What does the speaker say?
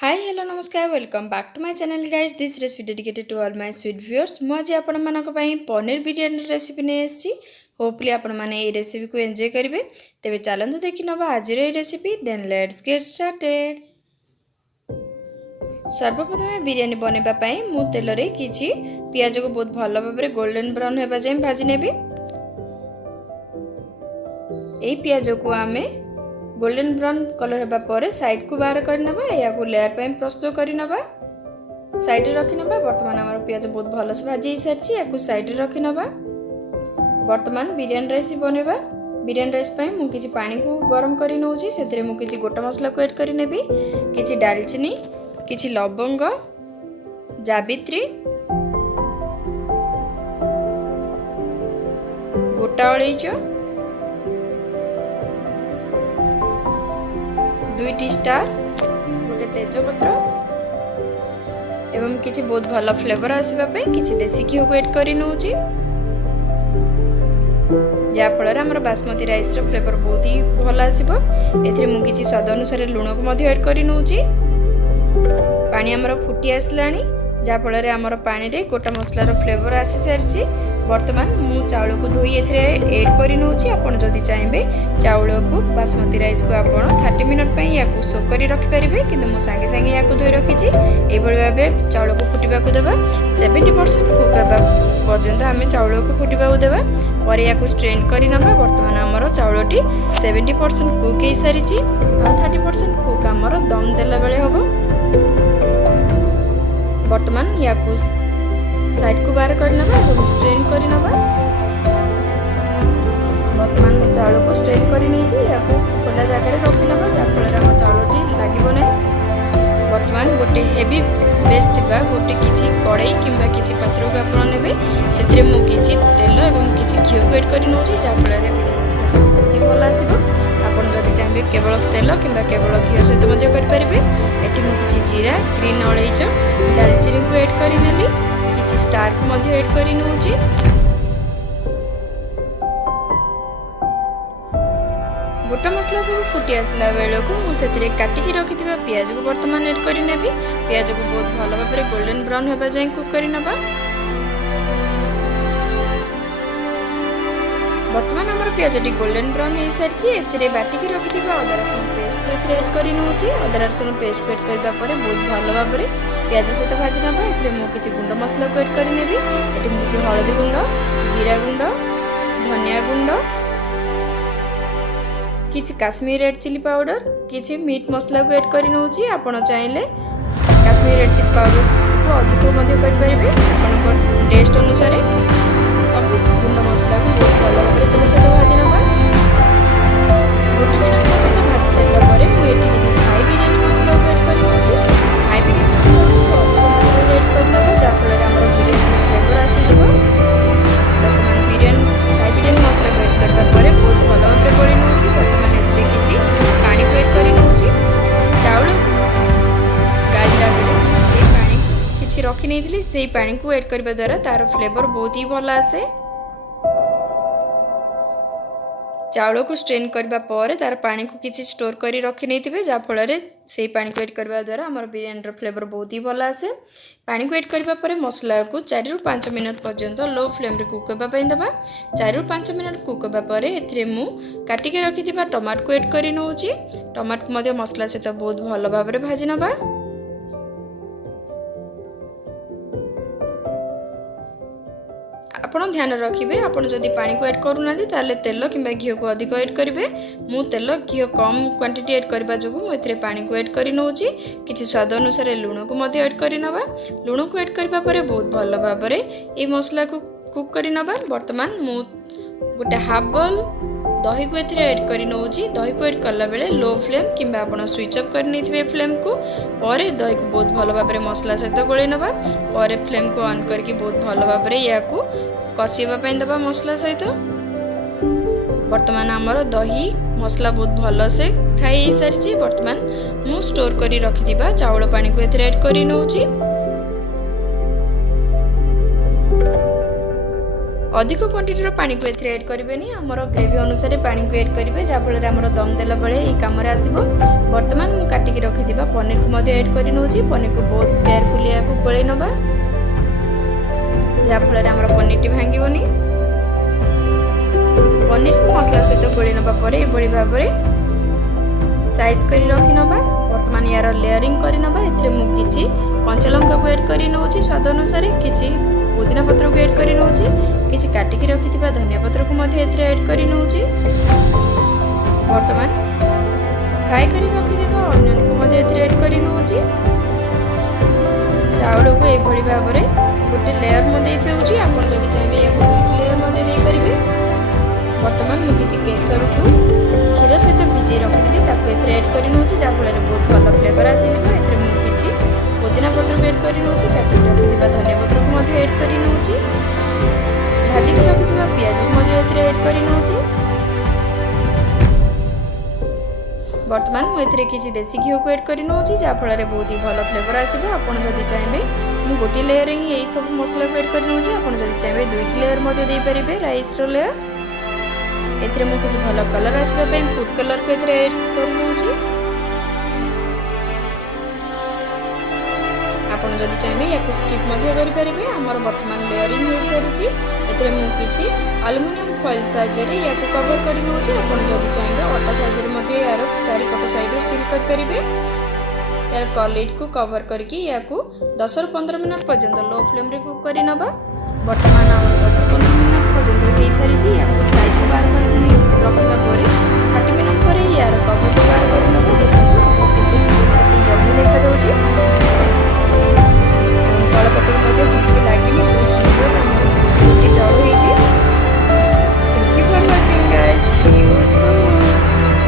हाय hello नमस्कार welcome back to my channel guys this recipe dedicated to all my sweet viewers मुझे आपण मानक पई पनीर बिरयानी रेसिपी ने आसी होपफुली आपण माने ए रेसिपी को एंजॉय करिवे तेबे चलंतु देखि नबा आज रे recipe then let's get started. सर्वप्रथमे बिरयानी बनेबा पई मु तेल रे किछि पियाज को बहुत भलो भाबरे गोल्डन ब्राउन हेबा जाय भाजी नेबी। एई पियाज को आमे गोल्डन ब्राउन कलर हेबा परे साइड को बाहर कर नबा या को लेयर पे प्रस्तुत कर नबा साइड रे रखि नबा। वर्तमान हमर पियाज बहुत भलो से भाजी सारछि या को साइड रे रखि नबा। वर्तमान बिरयानी राइस बनेबा बिरयानी राइस पे मु किछि पानी को गरम करि नउछि सेतरे मु किछि गोटा मसला को ऐड करि नेबी किछि दालचीनी किछि लवंग जावित्री गोटा अलैच 2 स्टार गोटे तेजपत्र एवं किछि बहुत भलो फ्लेवर आसीबा पे किछि देसी घी को ऐड करि नउछि जा फल रे हमर बासमती राइस रो फ्लेवर बहुत ही भलो आसीबो। एथिरे मु किछि स्वाद अनुसार लूण को मध्ये ऐड करि नउछि। पानी हमर फुटी आसलानी जा फल रे हमर पानी रे गोटा मसला रो फ्लेवर आसी सारछि। वर्तमान मु चाउल को धोई एथिरे ऐड करि नउछि। आपण जदि चाहेबे चाउल को बासमती राइस को आपण 30 मिनिट पई या को सोक करि रखि परिबे किंतु मु संगे संगे या को धोई रखिछि। ए बळी भाबे चाउल को फुटिबा को देबा 70% कुक हेबा पर्यंत हमें चाउल को फुटिबा को देबा पर या को स्ट्रेन करि नबा। वर्तमान हमर चाउलटी 70% कुक हे सारिछि आ 30% कुक हमर दम देला बेले होबो। वर्तमान या को साइड को बाहर कर नबा और स्ट्रेन कर नबा। वर्तमान मु चाउल को स्ट्रेन कर नैछि या को खोला जगह रे रखि नबा जा फल रे हम चाउलटी लागिबो नै। वर्तमान गोटे हेवी बेस थिबा गोटे किछि कढ़ाई किंबा किछि पात्र को आपण नेबे सेतरे मु किछि तेल एवं किछि घी को ऐड कर नउछि जा फल रे बिरयानी भल आसीबो। आपण जदि चाहबे केवल तेल किंबा केवल घी सहित मध्ये कर परिबे। एठी मु किछि जीरा ग्रीन अलैच दालचीनी को ऐड करि नेली किछि स्टार को मध्ये ऐड करि नउछि। गोटा मसला सब फुटी आसला बेले को मु सेतरे काटी की रखिथिबा पियाज को वर्तमान ऐड करि नेबी। पियाज को बहुत भलो भाबरे गोल्डन ब्राउन हेबा जाय कुक करि नबा। वर्तमान हमर पियाजटी गोल्डन ब्राउन हे सारछि। एथिरे बाटी की रखिथिबा अदा रसुन पेस्ट को एथिरे ऐड करि नउछि। अदा रसुन पेस्ट को ऐड करबा परे बहुत भलो भाबरे पियाज सहित भाजी नबा। एथिरे मु किछि गुंड मसला को ऐड करि नेबी। एठी मु किछि हळदी गुंड जीरा गुंड धनिया गुंड किछि काश्मीरी रेड चिली पाउडर किछि मीट मसला को ऐड करि नउछि। आपण चाहिले काश्मीरी रेड चिली पाउडर को अधिक मध्ये करि परिबे आपण टेस्ट अनुसार सब गुंड मसला को बहुत भलो भाबरे तेल सहित भाजी नबा। गोटे मिनट पर्यंत भाजी सारिबा परे मु एठी किछि साई बिरयानी मसला को ऐड करि नउछि। साई बिरयानी मसला को ऐड करि नबा जा फल रे हमर बिरयानी फ्लेवर आसी जेबो। वर्तमान बिरयानी साई बिरयानी मसला को ऐड करबा परे बहुत भलो भाबरे गोळी नउछि। वर्तमान एथिरे किछि पानी को ऐड करि नउछि। चाउल गाळिला बेले सेही पानी किछि रखि नैथिली सेही पानी को ऐड करबा द्वारा तार फ्लेवर बहुत ही भलो आसे। चाउल को स्ट्रेन करबा परे तार पानी को किछि स्टोर करी रखि नैथिबे जा फल रे सेही पानी को ऐड करबा द्वारा हमर बिरयानी रो फ्लेवर बहुत ही भलो आसे। पानी को ऐड करबा परे मसला को 4 रु 5 मिनिट पर्यंत लो फ्लेम रे कुक करबा पई दबा। 4 रु 5 मिनिट कुक करबा परे एथिरे मु काटी के रखिथिबा टमाटो को ऐड करि नउछि। टमाटो को मध्ये मसला सहित बहुत भलो भाबरे भाजी नबा। आपण ध्यान रखिबे आपण जदि पानी को ऐड करू नाथि ताले तेल किंबा घी को अधिक ऐड करिवे। मु तेल घी कम क्वांटिटी ऐड करबा जोगु मु एथिरे पानी को ऐड करि नउछि। किछि स्वाद अनुसार लूण को मध्ये ऐड करि नबा। लूण को ऐड करबा परे बहुत भलो भाबरे ए मसला को कुक करि नबा। वर्तमान मु गोटे हाफ बॉल दही को एथिरे ऐड करि नउछि। दही को ऐड करला बेले लो फ्लेम किंबा आपण स्विच ऑफ कर नैथिबे फ्लेम को परे दही को बहुत भलो भाबरे मसला सहित गोळे नबा। परे फ्लेम को ऑन करके बहुत भलो भाबरे या को कसिबा पई दबा मसला सहित। वर्तमान हमर दही मसला बहुत भलो से फ्राई हे सारिछि। वर्तमान मु स्टोर करी रखिथिबा चाउल पानी को एथिरे ऐड करि नउछि। अधिक क्वांटिटीर पानी को एथिरे ऐड करेंगे आमर ग्रेवी अनुसार पानी को ऐड करेंगे जहाँफल आम दम देला बेले ये कम आसो। बर्तमान मुझे काटिक रखि पनीर को ऐड कर नौची। पनीर को बहुत केयरफुली या गोले नवा जहाँफल आम पनीर टी भांगनी। पनीर को मसला सहित गोले नवा ये भाव में साइज कर रखि नवा। बर्तमान यार लेयरिंग कर नवा। मुझे कंचा लंका को ऐड कर नौची स्वाद अनुसार। किसी पुदीना पत्र को ऐड कर नौची। किसी काटिक रखि धनिया पत्र को ऐड कर नौची। बर्तमान फ्राए कर रखि अनियन को ऐड कर नौची। चाउल को यह भाव में गोटे लेयर देती आप चाहिए या दुईटी लेयर दे पारे। बर्तमान मुझे केसर को क्षीर सहित भिजे रखी ऐड कर नौची जहाँफल बहुत भल फ्लेवर आसीज। किसी पुदीना पत्र को ऐड कर नौची। काटिक रखि धनिया पत्र को ऐड कर नौची। भाजिक रखि पियाज को ऐड कर नौची। बर्तमान मुझे किसी देसी घी को ऐड कर नौची जहाँफल बहुत ही भल फ्लेवर आसो। आपड़ जदि चाहिए मुझे गोटे लेयर ही यही सब मसला को ऐड कर नौची। आप चाहिए दुईटी लेयर दे पारे राइस लेयर। एथिरे मु किसी भल कलर आसवाई फूड कलर को ऐड कर नौची। आपड़ जदि चाहिए या स्किप करेंगे। आमर बर्तमान लेयरिंग हो सारी। मुझे आलुमिनियम फॉइल साइज या कवर कर नौची। आप चाहिए अटा साइज यार चारिपट साइड सील करेंगे। यार कॉलिड को कवर करके 10 ରୁ 15 मिनट पर्यंत लो फ्लेम रे कुक कर नवा। बर्तमान आम 10 ରୁ 15 मिनट पर्यंत हो सारी। या साइड को बार बार रखा 30 मिनट पर यार